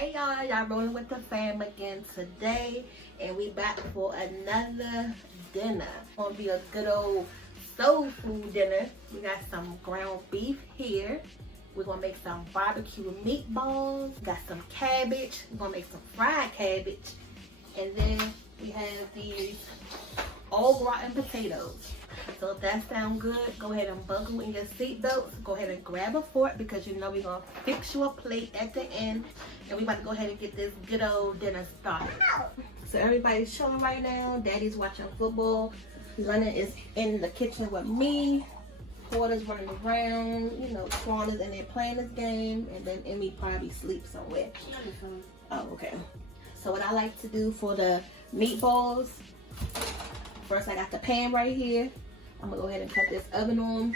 Hey y'all rolling with the fam again today, and we back for another dinner. Gonna be a good old soul food dinner. We got some ground beef here. We're gonna make some barbecue meatballs. Got some cabbage. We're gonna make some fried cabbage, and then we have these all rotten potatoes. So if that sounds good, go ahead and buckle in your seatbelts. Go ahead and grab a fork because you know we're gonna fix you a plate at the end. And we about to go ahead and get this good old dinner started. So everybody's chilling right now. Daddy's watching football. London is in the kitchen with me. Porter's running around. You know, Swan is in there playing this game. And then Emmy probably sleeps somewhere. Oh, okay. So what I like to do for the meatballs, first I got the pan right here. I'm gonna go ahead and cut this oven on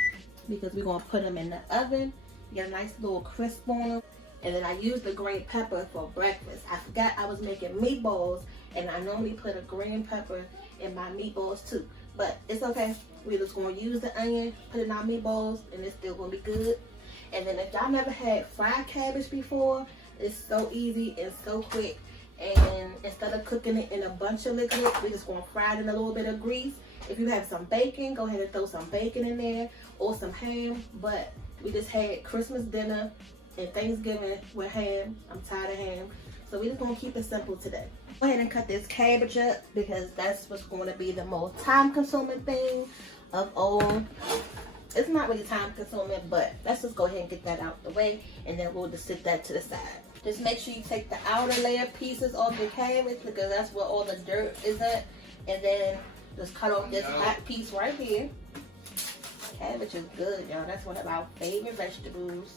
because we're gonna put them in the oven. Get a nice little crisp on them. And then I use the green pepper for breakfast. I forgot I was making meatballs, and I normally put a green pepper in my meatballs too. But it's okay. We're just gonna use the onion, put it in our meatballs, and it's still gonna be good. And then if y'all never had fried cabbage before, it's so easy and so quick. And instead of cooking it in a bunch of liquid, we're just gonna fry it in a little bit of grease. If you have some bacon, go ahead and throw some bacon in there or some ham. But we just had Christmas dinner and Thanksgiving with ham. I'm tired of ham. So we're just gonna keep it simple today. Go ahead and cut this cabbage up because that's what's gonna be the most time consuming thing of all. It's not really time consuming, but let's just go ahead and get that out the way, and then we'll just sit that to the side. Just make sure you take the outer layer pieces off the cabbage because that's where all the dirt is at. And then just cut off this hot piece right here. Cabbage is good, y'all. That's one of our favorite vegetables.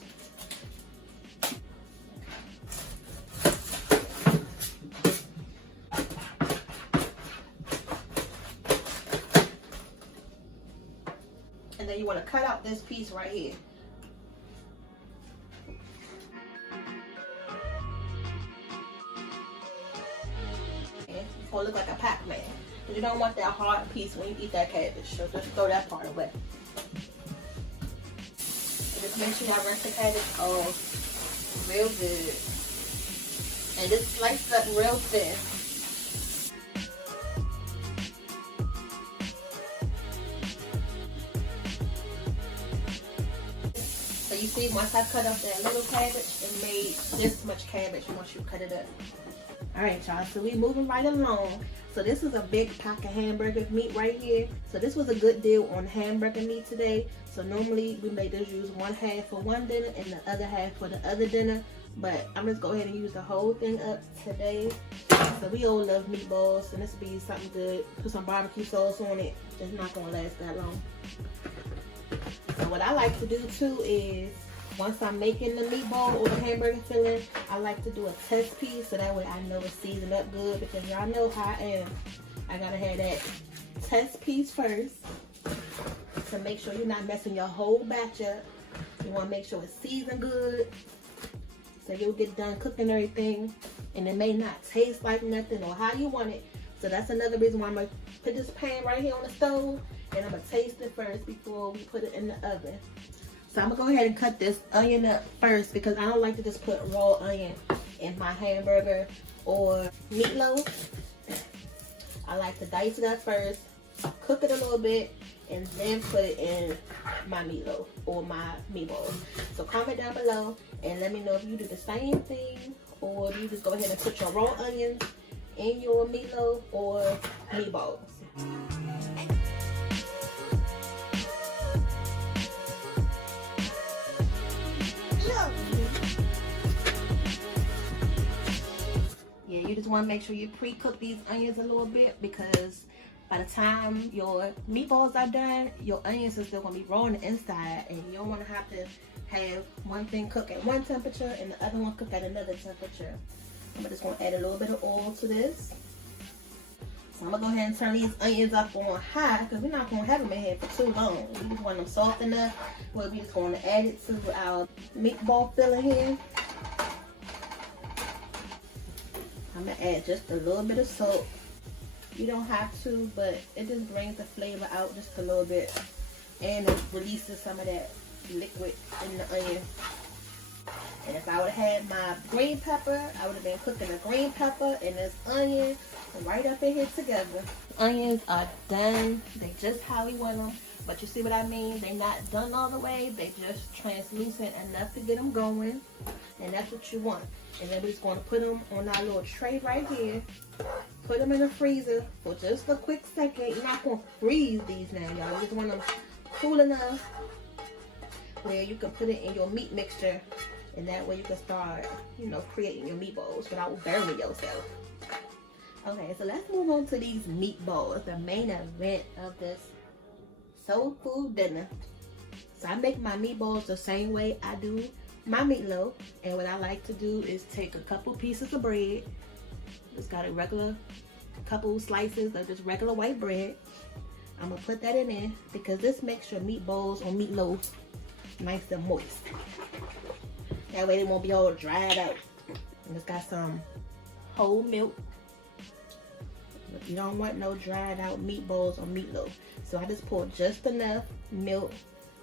And then you want to cut out this piece right here. It's gonna look like a Pac-Man. You don't want that hard piece when you eat that cabbage, so just throw that part away. And just make sure y'all rinse the cabbage off real good. And just slice it up real thin. So you see, once I cut off that little cabbage, it made this much cabbage once you cut it up. Alright y'all, so we moving right along. So this is a big pack of hamburger meat right here. So this was a good deal on hamburger meat today. So normally we may just use one half for one dinner and the other half for the other dinner. But I'm just go ahead and use the whole thing up today. So we all love meatballs, and this will be something good. Put some barbecue sauce on it. It's not gonna last that long. So what I like to do too is, once I'm making the meatball or the hamburger filling, I like to do a test piece so that way I know it's seasoned up good, because y'all know how I am. I gotta have that test piece first to make sure you're not messing your whole batch up. You wanna make sure it's seasoned good so you'll get done cooking everything and it may not taste like nothing or how you want it. So that's another reason why I'm gonna put this pan right here on the stove, and I'm gonna taste it first before we put it in the oven. So I'm gonna go ahead and cut this onion up first because I don't like to just put raw onion in my hamburger or meatloaf. I like to dice it up first, cook it a little bit, and then put it in my meatloaf or my meatballs. So comment down below and let me know if you do the same thing, or if you just go ahead and put your raw onions in your meatloaf or meatballs. Yeah, you just want to make sure you pre-cook these onions a little bit, because by the time your meatballs are done, your onions are still going to be raw on the inside, and you don't want to have to have one thing cook at one temperature and the other one cook at another temperature. I'm just going to add a little bit of oil to this. So I'm going to go ahead and turn these onions up on high because we're not going to have them in here for too long. We just want them soft enough where we're just going to add it to our meatball filling here. I'm going to add just a little bit of salt. You don't have to, but it just brings the flavor out just a little bit. And it releases some of that liquid in the onion. And if I would have had my green pepper, I would have been cooking the green pepper and this onion right up in here together. Onions are done. They just how we want them. But you see what I mean? They're not done all the way. They just translucent enough to get them going. And that's what you want. And then we're just going to put them on our little tray right here. Put them in the freezer for just a quick second. You're not going to freeze these now, y'all. You just want them cool enough where you can put it in your meat mixture. And that way you can start, you know, creating your meatballs without burning yourself. Okay, so let's move on to these meatballs, the main event of this soul food dinner. So I make my meatballs the same way I do my meatloaf. And what I like to do is take a couple pieces of bread. Just got a regular couple slices of just regular white bread. I'm gonna put that in there because this makes your meatballs or meatloaf nice and moist. That way they won't be all dried out. And it's got some whole milk. You don't want no dried out meatballs or meatloaf. So I just pour just enough milk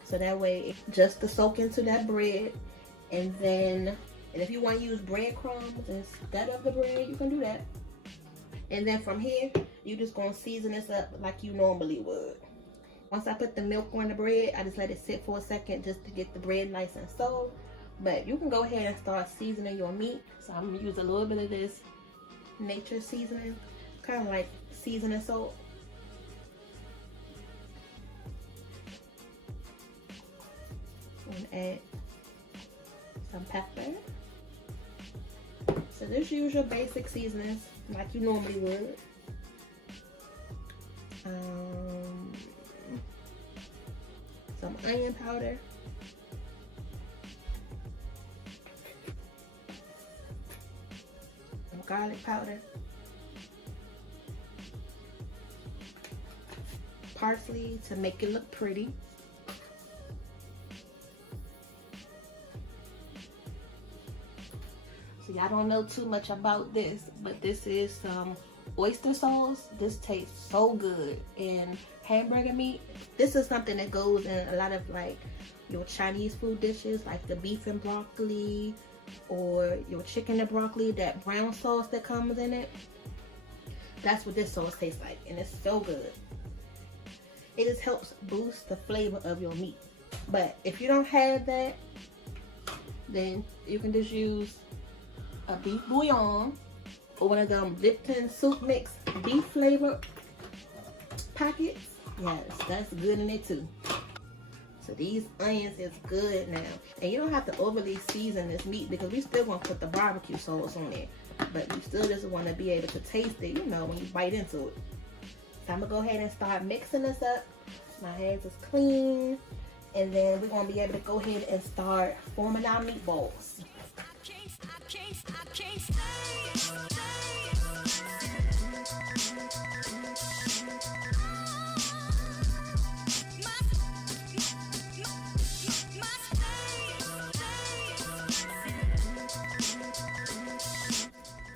so that way it just to soak into that bread. And if you want to use breadcrumbs instead of the bread, you can do that. And then from here, you just gonna season this up like you normally would. Once I put the milk on the bread, I just let it sit for a second just to get the bread nice and soft. But you can go ahead and start seasoning your meat. So I'm gonna use a little bit of this nature seasoning, kind of like seasoning salt. And add some pepper. So just use your basic seasonings like you normally would. Some onion powder. Some garlic powder. Parsley to make it look pretty. So y'all don't know too much about this, but this is some oyster sauce. This tastes so good in hamburger meat. This is something that goes in a lot of like your Chinese food dishes, like the beef and broccoli or your chicken and broccoli, that brown sauce that comes in it. That's what this sauce tastes like, and it's so good. It just helps boost the flavor of your meat. But if you don't have that, then you can just use a beef bouillon or one of them Lipton soup mix beef flavor packets. Yes, that's good in it too. So these onions is good now. And you don't have to overly season this meat because we still gonna put the barbecue sauce on there. But you still just want to be able to taste it, you know, when you bite into it. So I'm gonna go ahead and start mixing this up. My hands is clean. And then we're gonna be able to go ahead and start forming our meatballs.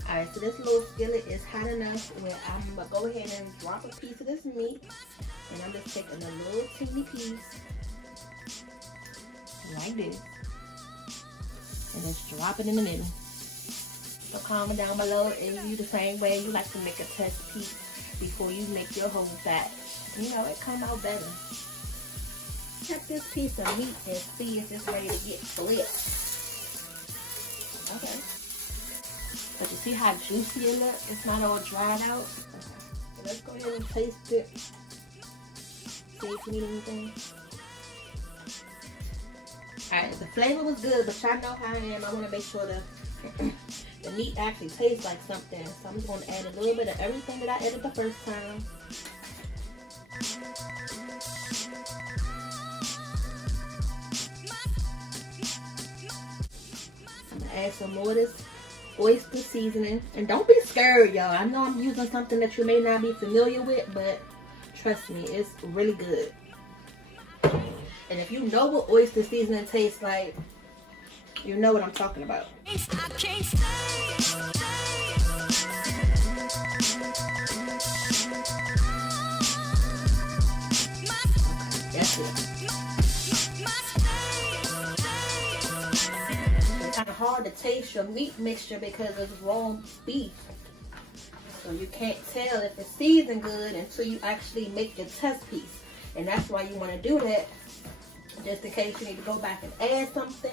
Alright, so this little skillet is hot enough where I'm gonna go ahead and drop a piece of this meat. And I'm just taking a little teeny piece like this. And just drop it in the middle. So comment down below if you the same way you like to make a test piece before you make your whole batch. You know, it come out better. Check this piece of meat and see if it's ready to get flipped. Okay. But you see how juicy it looks? It's not all dried out. So let's go ahead and taste it. See if you need anything. Alright, the flavor was good, but y'all know how I am. I want to make sure the meat actually tastes like something. So I'm just going to add a little bit of everything that I added the first time. I'm going to add some more of this oyster seasoning. And don't be scared, y'all. I know I'm using something that you may not be familiar with, but trust me, it's really good. And if you know what oyster seasoning tastes like, you know what I'm talking about. That's it. It's kind of taste your meat mixture because it's raw beef. So you can't tell if it's seasoned good until you actually make your test piece. And that's why you want to do that, just in case you need to go back and add something.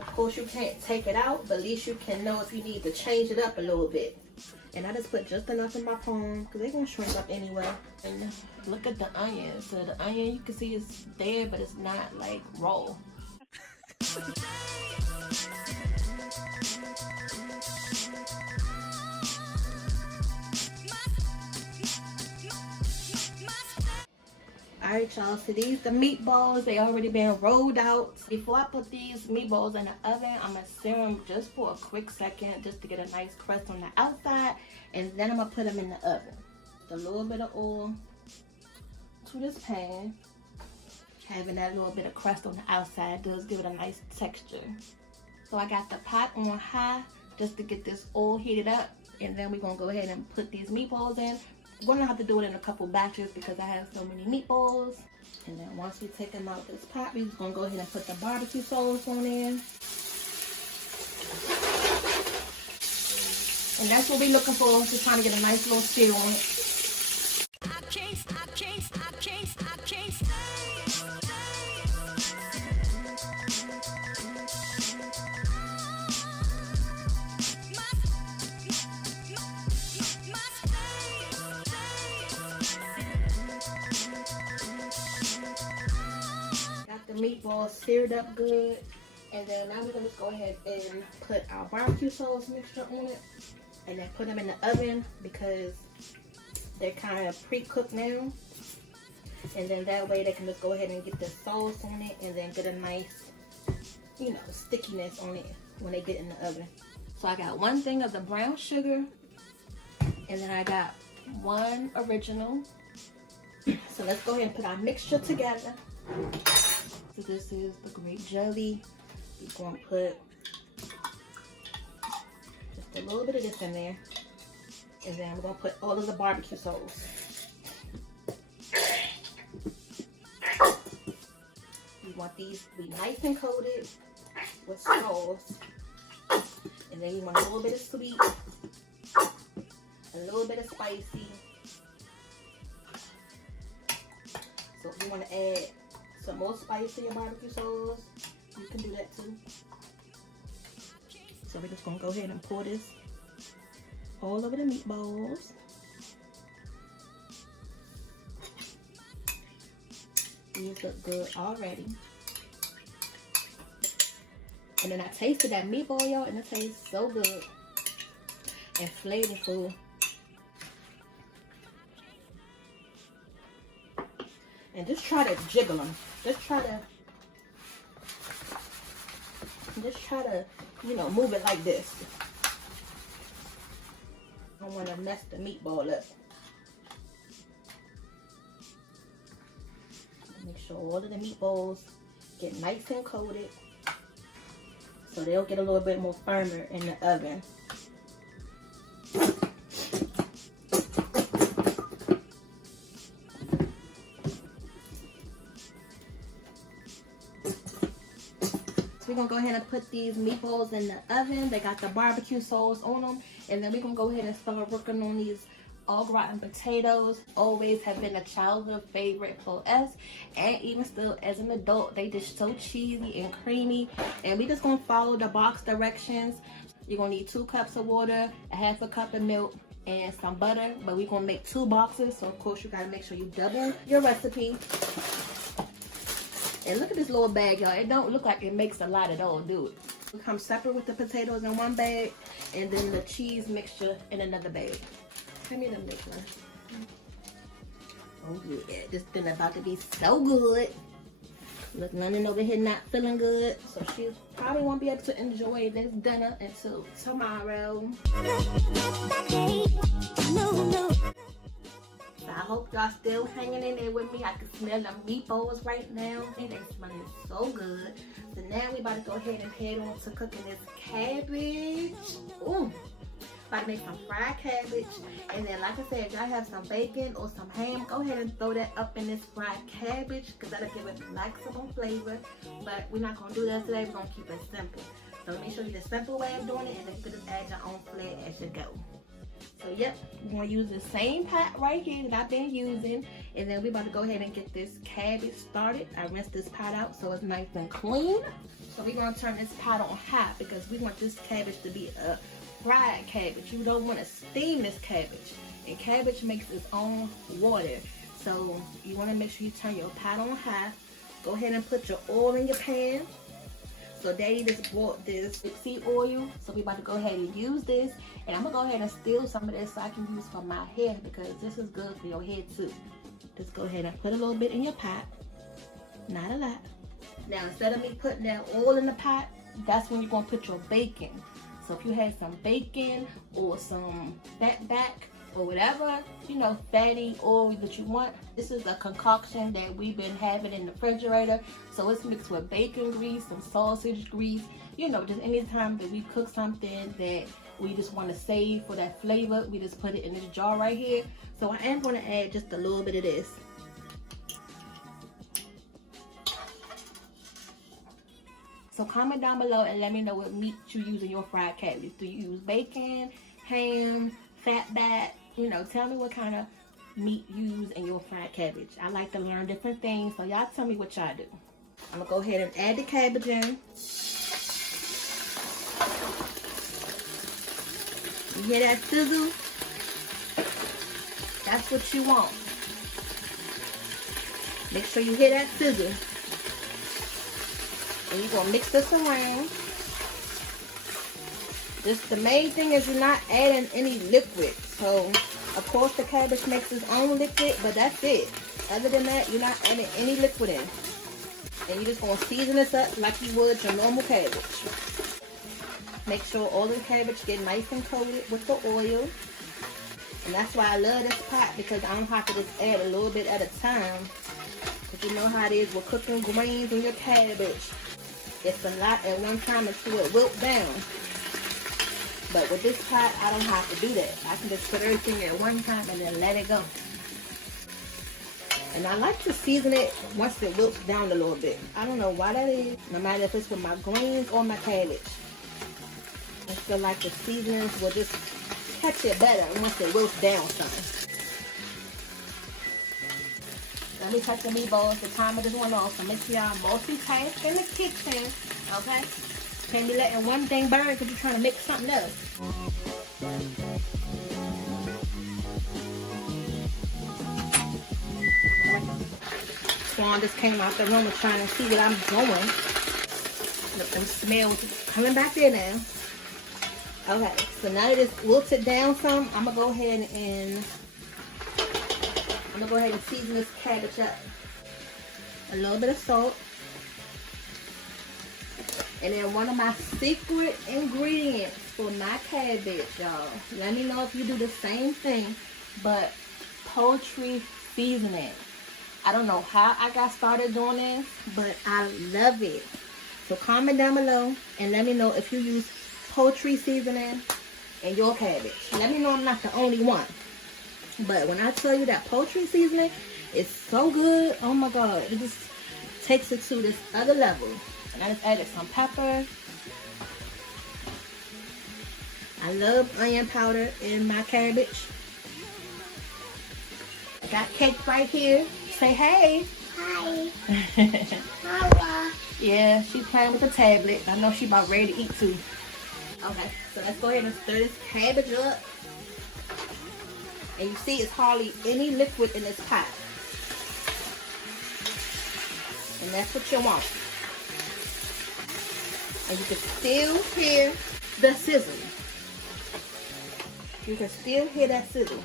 Of course, you can't take it out, but at least you can know if you need to change it up a little bit. And I just put just enough in my palm because they're going to shrink up anyway. And look at the onion. So the onion, you can see it's there, but it's not like raw. Alright y'all, so these the meatballs, they already been rolled out. Before I put these meatballs in the oven, I'm gonna sear them just for a quick second, just to get a nice crust on the outside, and then I'm gonna put them in the oven. A little bit of oil to this pan. Having that little bit of crust on the outside does give it a nice texture. So I got the pot on high just to get this oil heated up, and then we're gonna go ahead and put these meatballs in. We're gonna have to do it in a couple batches because I have so many meatballs. And then once we take them out this pot, we're just gonna go ahead and put the barbecue sauce on in. And that's what we're looking for, just trying to get a nice little sear on it. Meatballs seared up good, and then now we're gonna just go ahead and put our barbecue sauce mixture on it, and then put them in the oven because they're kind of pre-cooked now, and then that way they can just go ahead and get the sauce on it and then get a nice, you know, stickiness on it when they get in the oven. So I got one thing of the brown sugar, and then I got one original. So let's go ahead and put our mixture together. So this is the grape jelly. We're going to put just a little bit of this in there. And then we're going to put all of the barbecue sauce. We want these to be nice and coated with sauce. And then you want a little bit of sweet, a little bit of spicy. So if you want to add some more spice to your barbecue sauce, you can do that too. So we're just gonna go ahead and pour this all over the meatballs. These look good already. And then I tasted that meatball, y'all, and it tastes so good and flavorful. And just try to jiggle them. Just try to, you know, move it like this. I don't want to mess the meatball up. Make sure all of the meatballs get nice and coated, so they'll get a little bit more firmer in the oven. We're gonna go ahead and put these meatballs in the oven. They got the barbecue sauce on them, and then we're gonna go ahead and start working on these au gratin potatoes. Always have been a childhood favorite for us, and even still as an adult, they just so cheesy and creamy. And we just gonna follow the box directions. You're gonna need 2 cups of water, a half a cup of milk, and some butter. But we're gonna make 2 boxes, so of course you gotta make sure you double your recipe. And look at this little bag, y'all. It don't look like it makes a lot at all, do it? It comes separate with the potatoes in one bag, and then the cheese mixture in another bag. Give me the milk one. Oh yeah, this dinner about to be so good. Look, London over here not feeling good, so she probably won't be able to enjoy this dinner until tomorrow. I hope y'all still hanging in there with me. I can smell the meatballs right now. And they smelling so good. So now we about to go ahead and head on to cooking this cabbage. Ooh. About to make some fried cabbage. And then like I said, if y'all have some bacon or some ham, go ahead and throw that up in this fried cabbage, because that'll give it maximum flavor. But we're not going to do that today. We're going to keep it simple. So let me show you the simple way of doing it, and then you can just add your own flair as you go. So yep, we're gonna use the same pot right here that I've been using, and then we're about to go ahead and get this cabbage started. I rinsed this pot out so it's nice and clean. So we're gonna turn this pot on high because we want this cabbage to be a fried cabbage. You don't want to steam this cabbage, and cabbage makes its own water. So you want to make sure you turn your pot on high. Go ahead and put your oil in your pan. So Daddy just bought this seed oil, so we're about to go ahead and use this. And I'm gonna go ahead and steal some of this so I can use for my hair, because this is good for your hair too. Just go ahead and put a little bit in your pot, not a lot. Now instead of me putting that oil in the pot, that's when you're gonna put your bacon. So if you had some bacon or some fat back or whatever, you know, fatty oil that you want, this is a concoction that we've been having in the refrigerator. So it's mixed with bacon grease, some sausage grease, you know, just anytime that we cook something that we just want to save for that flavor, we just put it in this jar right here. So I am going to add just a little bit of this. So comment down below and let me know what meat you use in your fried cabbage. Do you use bacon, ham, fat back? You know, tell me what kind of meat you use in your fried cabbage. I like to learn different things, so y'all tell me what y'all do. I'm gonna go ahead and add the cabbage in. You hear that sizzle? That's what you want. Make sure you hear that sizzle. And you're gonna mix this around. The main thing is you're not adding any liquid. So, of course, the cabbage makes its own liquid, but that's it. Other than that, you're not adding any liquid in. And you're just gonna season this up like you would your normal cabbage. Make sure all the cabbage get nice and coated with the oil. And that's why I love this pot, because I don't have to just add a little bit at a time. Because you know how it is with cooking greens and your cabbage. It's a lot at one time until it wilt down. But with this pot, I don't have to do that. I can just put everything at one time and then let it go. And I like to season it once it wilts down a little bit. I don't know why that is. No matter if it's with my greens or my cabbage. I feel like the seasonings will just catch it better once it wilts down some. Let me touch the meatballs. The timer just went off. So make sure y'all multitask in the kitchen. Okay? Can't be letting one thing burn because you're trying to mix something else. Swan just came out the room and trying to see what I'm doing. Let them smell coming back there now. Okay, so now that it's wilted down some, I'm gonna go ahead and season this cabbage up. A little bit of salt. And then one of my secret ingredients for my cabbage, y'all. Let me know if you do the same thing, but poultry seasoning. I don't know how I got started doing this, but I love it. So comment down below and let me know if you use poultry seasoning in your cabbage. Let me know I'm not the only one. But when I tell you that poultry seasoning is so good, oh my God, it just takes it to this other level. And I just added some pepper. I love onion powder in my cabbage. I got cake right here. Say hey. Hi. Hi. Yeah, she's playing with the tablet. I know she's about ready to eat too. Okay, so let's go ahead and stir this cabbage up. And you see it's hardly any liquid in this pot. And that's what you want. And you can still hear the sizzle. You can still hear that sizzle.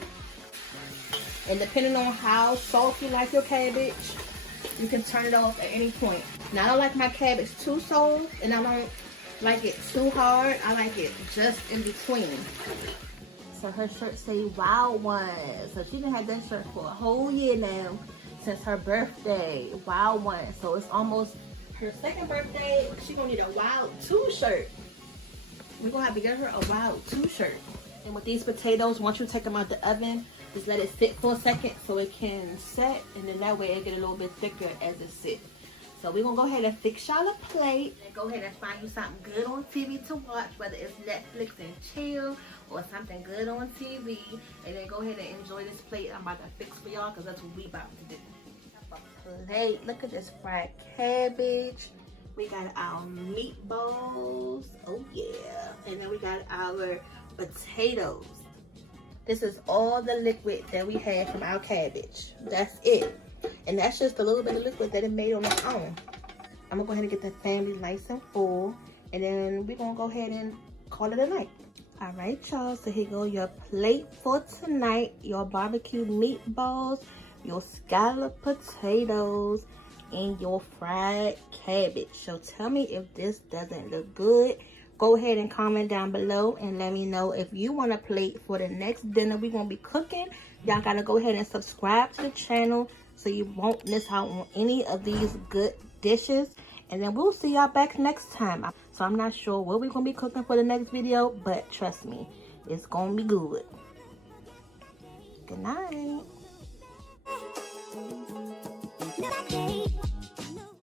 And depending on how soft you like your cabbage, you can turn it off at any point. Now I don't like my cabbage too soft, and I don't like it too hard. I like it just in between. So her shirt say Wild One. So she done had that shirt for a whole year now, since her birthday. Wild One. So it's almost her second birthday. She gonna need a Wild 2 shirt. We're gonna have to get her a Wild 2 shirt. And with these potatoes, once you take them out the oven, just let it sit for a second so it can set, and then that way it'll get a little bit thicker as it sits. So we're gonna go ahead and fix y'all a plate and go ahead and find you something good on TV to watch, whether it's Netflix and chill or something good on TV, and then go ahead and enjoy this plate I'm about to fix for y'all, because that's what we about to do. Plate. Look at this fried cabbage. We got our meatballs. Oh yeah. And then we got our potatoes. This is all the liquid that we had from our cabbage. That's it. And that's just a little bit of liquid that it made on its own. I'm gonna go ahead and get the family nice and full, and then we're gonna go ahead and call it a night. All right, y'all, so here go your plate for tonight. Your barbecue meatballs, your scalloped potatoes, and your fried cabbage. So tell me if this doesn't look good. Go ahead and comment down below and let me know if you want a plate for the next dinner we're gonna be cooking. Y'all gotta go ahead and subscribe to the channel so you won't miss out on any of these good dishes. And then we'll see y'all back next time. So I'm not sure what we're gonna be cooking for the next video, but trust me, it's gonna be good. Good night.